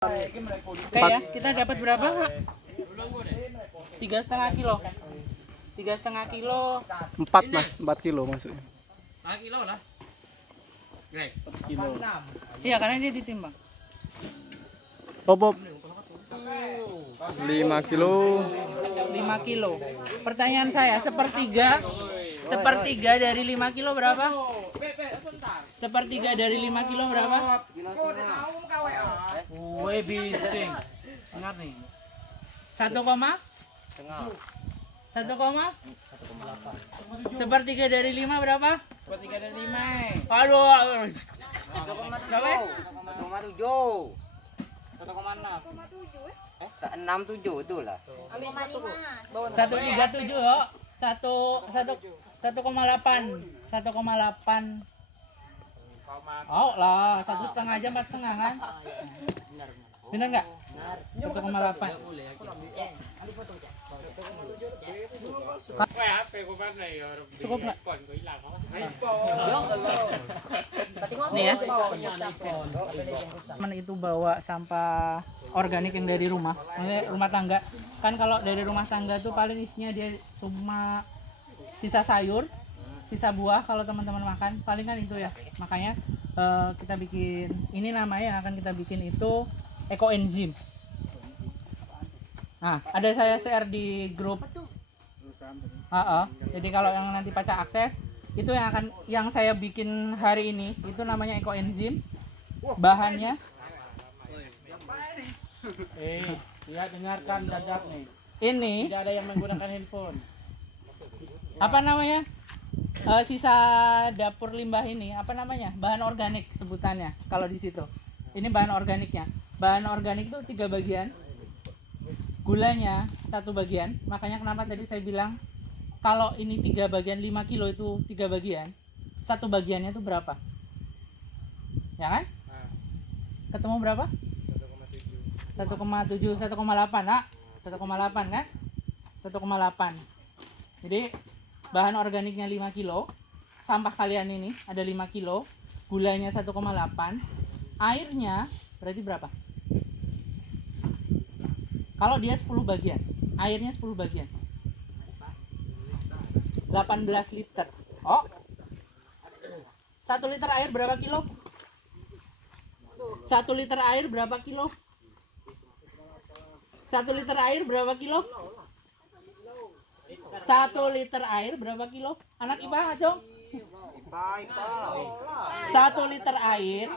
Oke ya, kita dapat berapa Kak? 3,5 kilo. 3,5 kilo. 4 mas, 4 kilo maksudnya. 4 kilo lah. Greg. Kilo. Iya karena dia ditimbang. Pop 5 kilo. 5 kilo. Pertanyaan saya, sepertiga dari 5 kilo berapa? Sepertiga dari 5 kilo berapa? Woi bising. Ingat nih. 1 koma? 1 koma? Sepertiga dari 5 berapa? Sepertiga dari 5. Aduh. 1,7. 1,67 itu lah. 137 kok. 1,8. 1,8. Oh lah, 1,5 aja 4,5 kan? Bener nggak? 1,8. Cukup nggak? Nih ya. Teman itu bawa sampah organik yang dari rumah, maksudnya rumah tangga. Kan kalau dari rumah tangga tuh paling isinya dia cuma sisa sayur, sisa buah kalau teman-teman makan, paling kan itu ya. Makanya kita bikin ini namanya yang akan kita bikin itu ekoenzim. Nah, ada saya share di grup. Jadi kalau yang nanti Paca akses itu yang saya bikin hari ini itu namanya ekoenzim. Bahannya Ya dengarkan dadap nih. ini Tidak ada yang menggunakan handphone. apa namanya? Sisa dapur limbah ini apa namanya? Bahan organik sebutannya kalau di situ. Ini bahan organiknya. Bahan organik itu 3 bagian. Gulanya 1 bagian. Makanya kenapa tadi saya bilang kalau ini 3 bagian 5 kilo itu 3 bagian. 1 bagiannya itu berapa? Ya kan? Ketemu berapa? 1,7, 1,8 nak? 1,8 kan? 1,8. Jadi bahan organiknya 5 kilo, sampah kalian ini ada 5 kilo, gulanya 1,8, airnya berarti berapa? Kalau dia 10 bagian, airnya 10 bagian, 18 liter. Oh, 1 liter air berapa kilo? 1 liter air berapa kilo? 1 liter air berapa kilo? 1 liter air berapa kilo? Anak IPA dong. 1 liter air,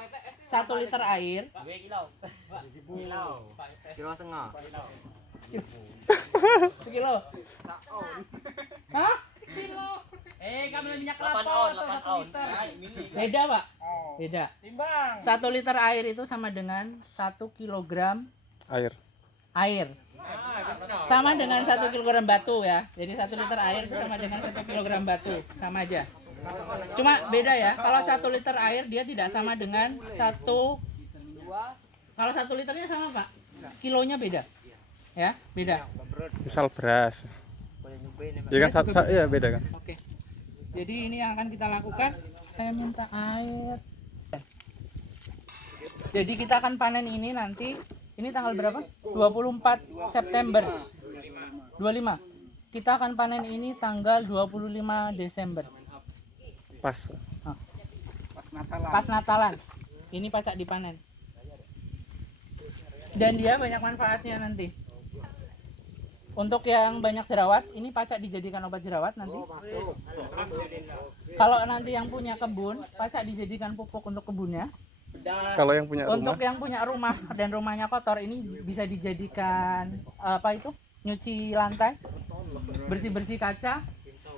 1 liter air. Kilo setengah. Sekilo. Hah? Kami minyak kelapa 8 liter. Beda, Pak. Beda. Timbang. 1 liter air itu sama dengan 1 kilogram Air. air. Sama dengan 1 kilogram batu ya. Jadi 1 liter air itu sama dengan 1 kilogram batu. Sama aja. Cuma beda ya. Kalau 1 liter air dia tidak sama dengan 1. Kalau 1 liternya sama, Pak. Kilonya beda. Ya, beda. Misal beras. Ya kan iya beda kan. Oke. Jadi ini yang akan kita lakukan. Saya minta air. Jadi kita akan panen ini nanti. Ini tanggal berapa? 24 September 25. Kita akan panen ini tanggal 25 Desember. Pas. Pas Natalan. Ini Pacak dipanen. Dan dia banyak manfaatnya nanti. Untuk yang banyak jerawat, ini Pacak dijadikan obat jerawat nanti. Kalau nanti yang punya kebun, Pacak dijadikan pupuk untuk kebunnya. Kalau yang punya rumah. Untuk yang punya rumah dan rumahnya kotor, ini bisa dijadikan apa itu? Nyuci lantai, bersih-bersih kaca,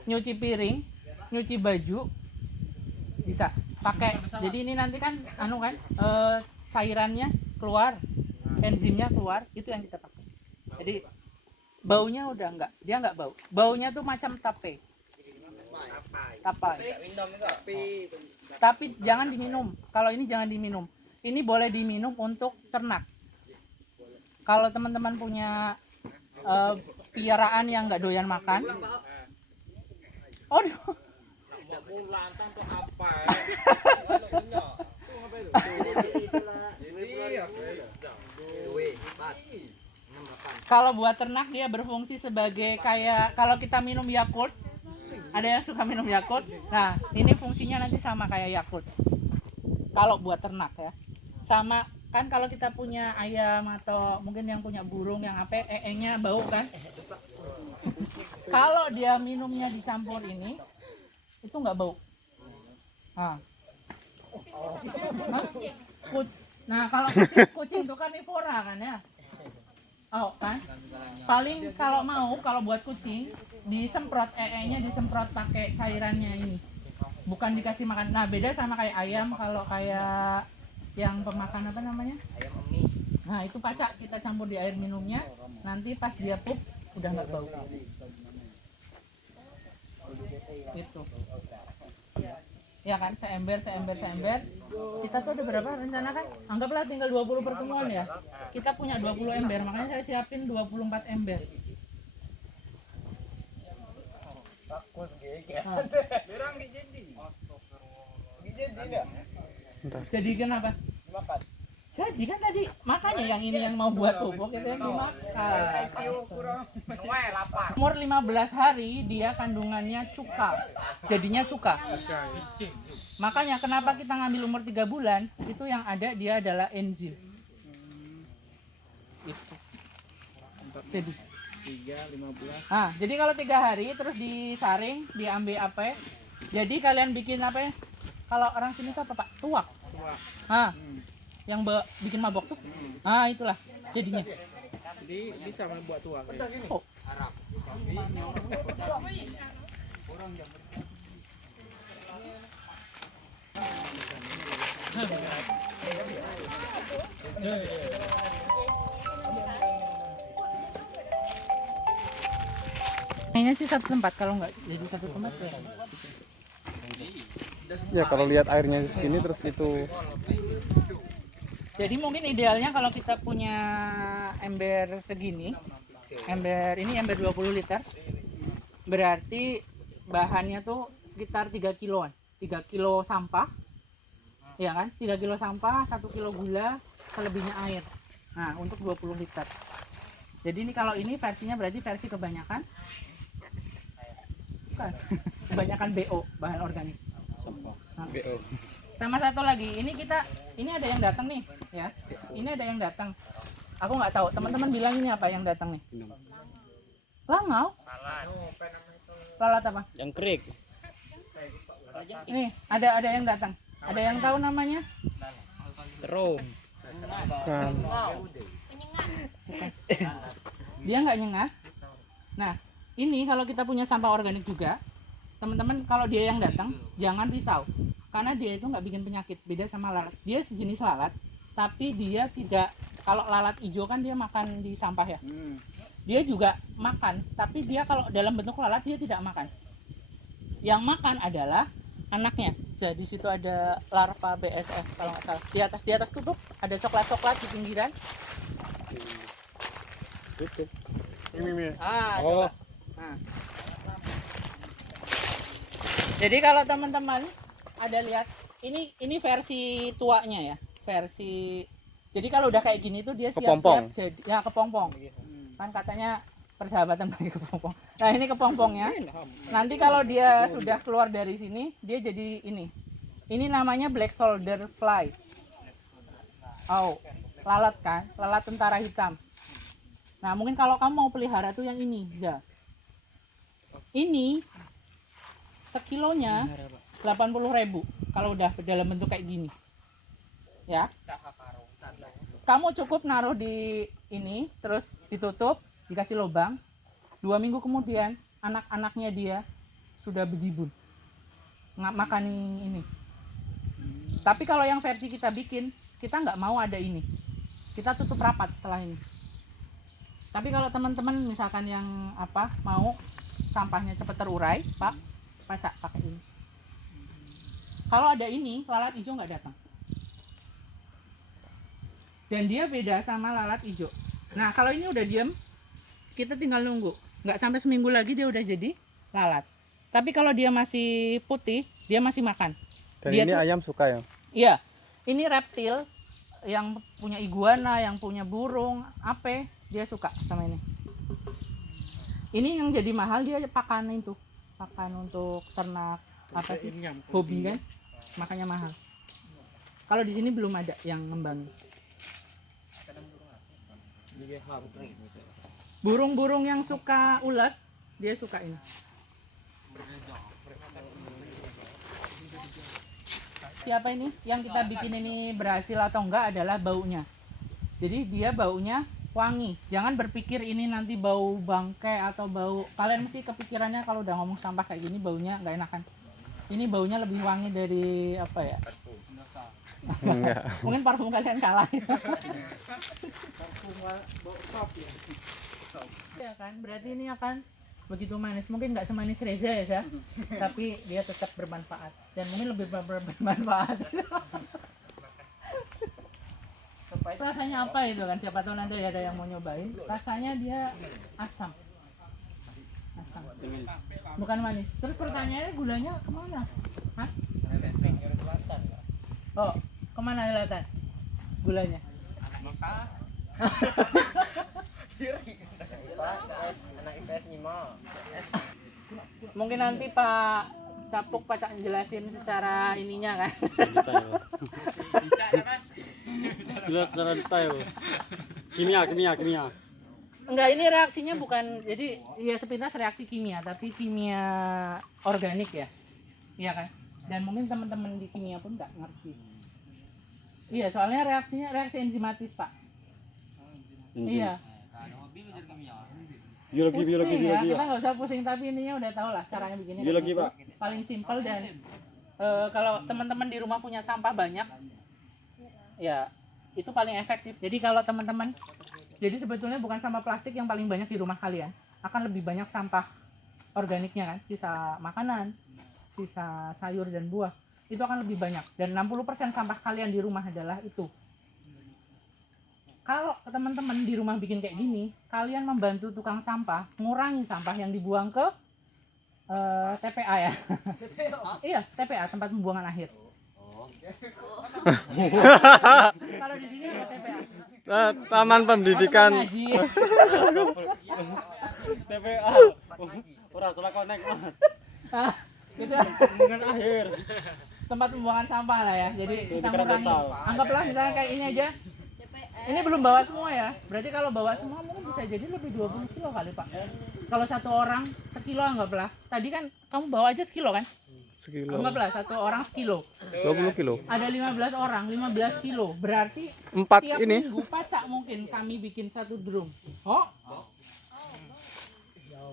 nyuci piring, nyuci baju. Bisa pakai. Jadi ini nanti kan cairannya keluar, enzimnya keluar, itu yang kita pakai. Jadi baunya udah enggak, dia enggak bau. Baunya tuh macam tape. Tapai. Tapi jangan diminum. Kalau ini jangan diminum. Ini boleh diminum untuk ternak. Kalau teman-teman punya piaraan yang nggak doyan makan. Oh. Kalau buat ternak dia berfungsi sebagai kayak kalau kita minum Yakult, ada yang suka minum Yakult. Nah, ini fungsinya nanti sama kayak Yakult. Kalau buat ternak ya. Sama kan kalau kita punya ayam atau mungkin yang punya burung yang apa nya bau kan. Kalau dia minumnya dicampur ini itu nggak bau. Nah, nah kalau kucing itu karnivora kan ya. Oh kan, paling kalau buat kucing disemprot nya disemprot pakai cairannya ini, bukan dikasih makan. Nah beda sama kayak ayam, kalau kayak yang pemakan apa namanya? Ayam mie. Nah itu pacak kita campur di air minumnya, nanti pas dia pup udah nggak bau. Itu. Ya kan, seember. Kita tuh ada berapa rencana kan? Anggaplah tinggal 20 pertemuan ya. Kita punya 20 ember, makanya saya siapin 24 ember. Jadi kenapa? Jadi kan tadi makanya yang ini yang mau buat pupuk itu yang dimakan. Umur 15 hari dia kandungannya cuka. Jadinya cuka. Makanya kenapa kita ngambil umur 3 bulan, itu yang ada dia adalah enzim. Itu. Jadi 3, 15. Jadi kalau 3 hari terus disaring, diambil apa ya? Jadi kalian bikin apa ya? Kalau orang sini tuh apa Pak? Tuak. Yang bikin mabok tuh. Itulah jadinya. Jadi bisa membuat tuak. Oh. Kayaknya sih satu tempat, kalau nggak jadi satu tempat ya. Ya kalau lihat airnya segini terus itu. Jadi mungkin idealnya kalau kita punya ember segini, ember 20 liter, berarti bahannya tuh sekitar 3 kiloan, 3 kilo sampah, ya kan? 3 kilo sampah, 1 kilo gula, selebihnya air. Nah untuk 20 liter. Jadi ini kalau ini versinya berarti versi kebanyakan, bukan? Kebanyakan BO, bahan organik. BO. Sama satu lagi, ini ada yang datang nih, ya. Ini ada yang datang. Aku nggak tahu. Teman-teman bilang ini apa yang datang nih? Langau. Lalat apa? Jangkrik. Ini ada yang datang. Ada yang tahu namanya? Terung. Kan. Dia nggak nyengah. Nah, ini kalau kita punya sampah organik juga, teman-teman kalau dia yang datang jangan risau. Karena dia itu nggak bikin penyakit, beda sama lalat. Dia sejenis lalat, tapi dia tidak. Kalau lalat hijau kan dia makan di sampah ya. Dia juga makan, tapi dia kalau dalam bentuk lalat dia tidak makan. Yang makan adalah anaknya. Jadi di situ ada larva BSF kalau nggak salah. Di atas tutup ada coklat di pinggiran. Tutup. Ini. Coba. Nah. Jadi kalau teman-teman ada lihat ini versi tuanya ya, jadi kalau udah kayak gini tuh dia siap-siap jadi ya kepompong. Kan katanya persahabatan bagi kepompong. Nah ini kepompongnya. Nanti kalau dia sudah keluar dari sini dia jadi ini namanya black soldier fly. Lalat kan, lalat tentara hitam. Nah mungkin kalau kamu mau pelihara tuh yang ini, ini sekilonya 80.000 kalau udah dalam bentuk kayak gini ya. Kamu cukup naruh di ini terus ditutup, dikasih lubang. 2 minggu kemudian anak-anaknya dia sudah bejibun makan ini. Tapi kalau yang versi kita bikin, kita nggak mau ada ini, kita tutup rapat setelah ini. Tapi kalau teman-teman misalkan yang mau sampahnya cepat terurai, pacak pakai ini. Kalau ada ini, lalat hijau nggak datang. Dan dia beda sama lalat hijau. Nah, kalau ini udah diem, kita tinggal nunggu. Nggak sampai seminggu lagi dia udah jadi lalat. Tapi kalau dia masih putih, dia masih makan. Dan Dia ini tuh, ayam suka ya? iya, ini reptil yang punya iguana, yang punya burung, ape, dia suka sama ini. Ini yang jadi mahal dia pakan itu, pakan untuk ternak apa sih, hobi kan, makanya mahal. Kalau di sini belum ada yang ngembangin. Burung-burung yang suka ulat, dia suka ini. Siapa ini? Yang kita bikin ini berhasil atau enggak adalah baunya. Jadi dia baunya wangi. Jangan berpikir ini nanti bau bangkai atau bau. Kalian mesti kepikirannya kalau udah ngomong sampah kayak gini baunya nggak enakan. Ini baunya lebih wangi dari apa ya? Enggak. Mungkin parfum kalian kalah. Ya kan, berarti ini akan begitu manis. Mungkin nggak semanis Reza ya, Sa? Tapi dia tetap bermanfaat dan mungkin lebih bermanfaat. Rasanya apa itu kan? Siapa tahu nanti ada yang mau nyobain. Rasanya dia asam. Asam. Bukan manis. Terus pertanyaannya gulanya kemana? Hah? Oh, kemana Selatan? Gulanya? Anak IPS nyimak. Mungkin nanti Pak Capuk Pak jelasin secara ininya kan. Jelas secara detail. Kimia. Enggak, ini reaksinya bukan, jadi ya sepintas reaksi kimia, tapi kimia organik ya. Iya kan? Dan mungkin teman-teman di kimia pun nggak ngerti. Iya, soalnya reaksinya reaksi enzimatis, Pak. Iya. Biologi. Ya, kita nggak usah pusing, tapi ininya udah tahu lah caranya bikinnya. Biologi, Pak. Paling simpel dan kalau teman-teman di rumah punya sampah banyak, ya itu paling efektif. Jadi kalau teman-teman, jadi sebetulnya bukan sampah plastik yang paling banyak di rumah kalian, akan lebih banyak sampah organiknya kan, sisa makanan, sisa sayur dan buah, itu akan lebih banyak. Dan 60% sampah kalian di rumah adalah itu. Kalau teman-teman di rumah bikin kayak gini, kalian membantu tukang sampah ngurangi sampah yang dibuang ke TPA ya. Iya, TPA, tempat pembuangan akhir. Kalau di sini apa TPA? Taman Pendidikan. TPA. Ora salah konek, Mas. Gitu. Pembuangan akhir. Tempat pembuangan sampah lah ya. Jadi kita ngurangi. Universal. Anggaplah misalnya kayak ini aja. Ini belum bawa semua ya. Berarti kalau bawa semua mungkin bisa jadi lebih 20 kilo kali, Pak. Kalau satu orang sekilo anggaplah. Tadi kan kamu bawa aja sekilo kan? Sekilo. Anggaplah satu orang sekilo. 20 kilo. Ada 15 orang, 15 kilo. Berarti 4 tiap ini. minggu pacak mungkin kami bikin satu drum. Oh.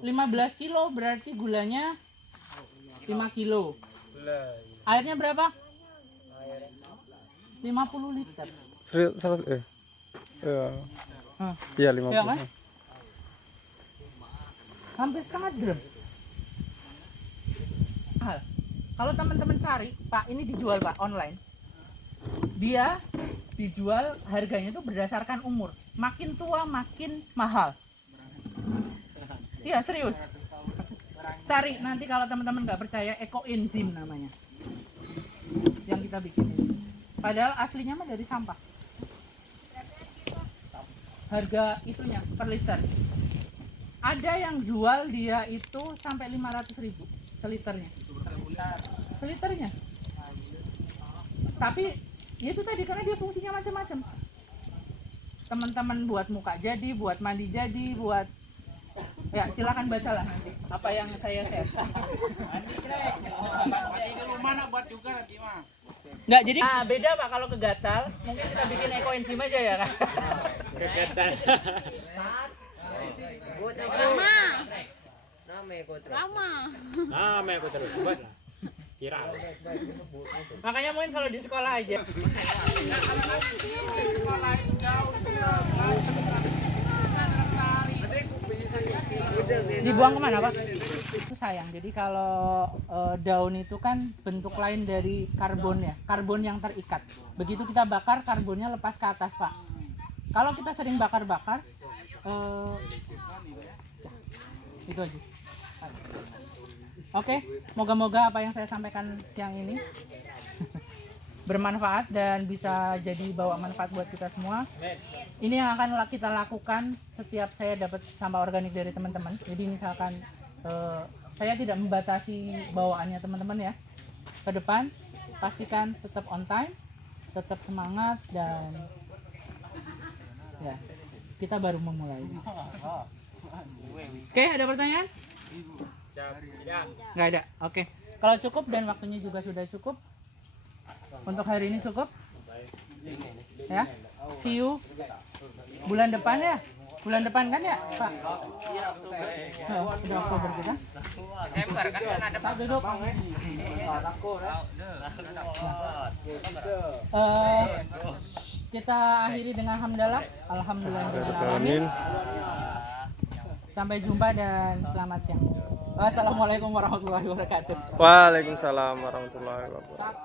15 kilo berarti gulanya 5 kilo. Airnya berapa? 50 liter. Hah. Iya 50. Iya kan? Hampir setengah drum. Mahal. Kalau teman-teman cari, Pak, ini dijual Pak online. Dia dijual harganya itu berdasarkan umur. Makin tua makin mahal. Iya serius. Cari nanti kalau teman-teman nggak percaya, ekoenzim namanya. Yang kita bikin ini. Padahal aslinya mah dari sampah. Harga itunya per liter. Ada yang jual dia itu sampai 500.000 seliternya. Seliternya. Tapi ya itu tadi karena dia fungsinya macam-macam. Teman-teman buat muka jadi, buat mandi jadi, buat ya silakan bacalah nanti apa yang saya share. Mandi di rumah nak buat juga nanti Mas. Enggak, jadi beda Pak kalau kegatal, mungkin kita bikin ekoenzim aja ya kan. Rama. Nah, aku terus buat lah. Kira. Makanya mungkin kalau di sekolah aja. Dibuang kemana Pak? Itu sayang. Jadi kalau daun itu kan bentuk lain dari karbon ya, karbon yang terikat. Begitu kita bakar, karbonnya lepas ke atas Pak. Kalau kita sering bakar-bakar, itu aja. Oke, moga-moga apa yang saya sampaikan siang ini bermanfaat dan bisa jadi bawa manfaat buat kita semua. Ini yang akan kita lakukan setiap saya dapat sampah organik dari teman-teman. Jadi misalkan saya tidak membatasi bawaannya teman-teman ya. Ke depan pastikan tetap on time, tetap semangat, dan ya kita baru memulai. Oke, ada pertanyaan? Nggak ada. Oke. Kalau cukup dan waktunya juga sudah cukup, untuk hari ini cukup. Ya. See you bulan depan ya. Bulan depan kan ya, Pak? Udah Oktober kita. Desember kan ada Pak duduk. Kita akhiri dengan hamdalah. Alhamdulillahirrahmanirrahim. Sampai jumpa dan selamat siang. Wassalamualaikum warahmatullahi wabarakatuh. Waalaikumsalam warahmatullahi wabarakatuh.